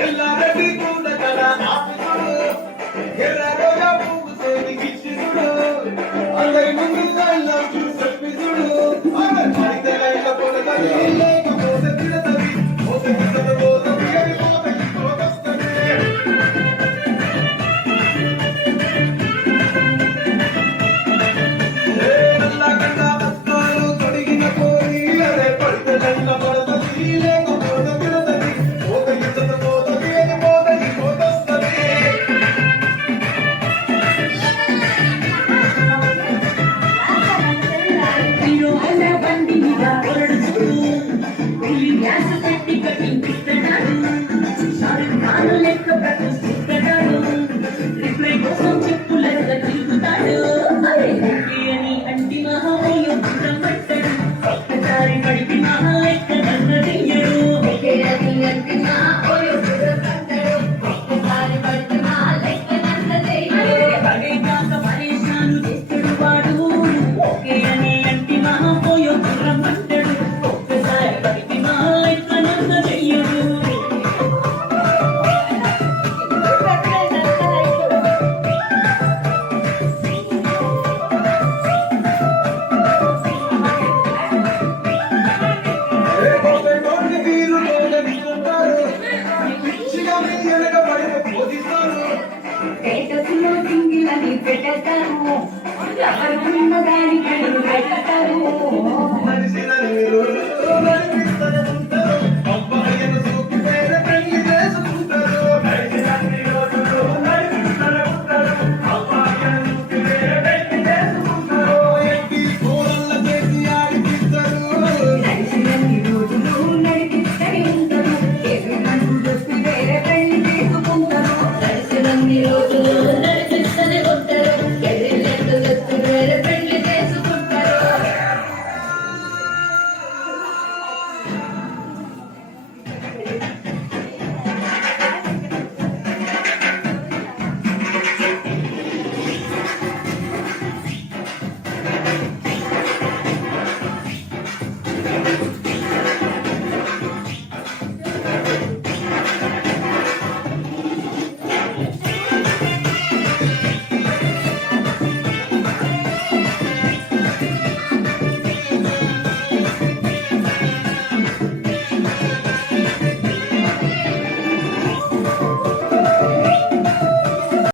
ఎల్లారెడ్డి కూడ కడ ఆపుతుడు ఎర్ర రోజా పువ్వు సేనికిచ్చినుడు అతని ముందు వెళ్ళొచ్చు చెప్పిసుడు పడితే లేకపోతే లేకపోతే తిడతది పోతే పోతది అని పోతకి పోతొస్తది నల్లగడ్డ వస్త్రాలు తొడిగిన పోయి అదే పడితే లేకపోతే లేకపోతే తిడతది పోతకి పోతది అని పోతకి పోతొస్తది పెట్టతారు ఎవరు దానికి పెట్టతారు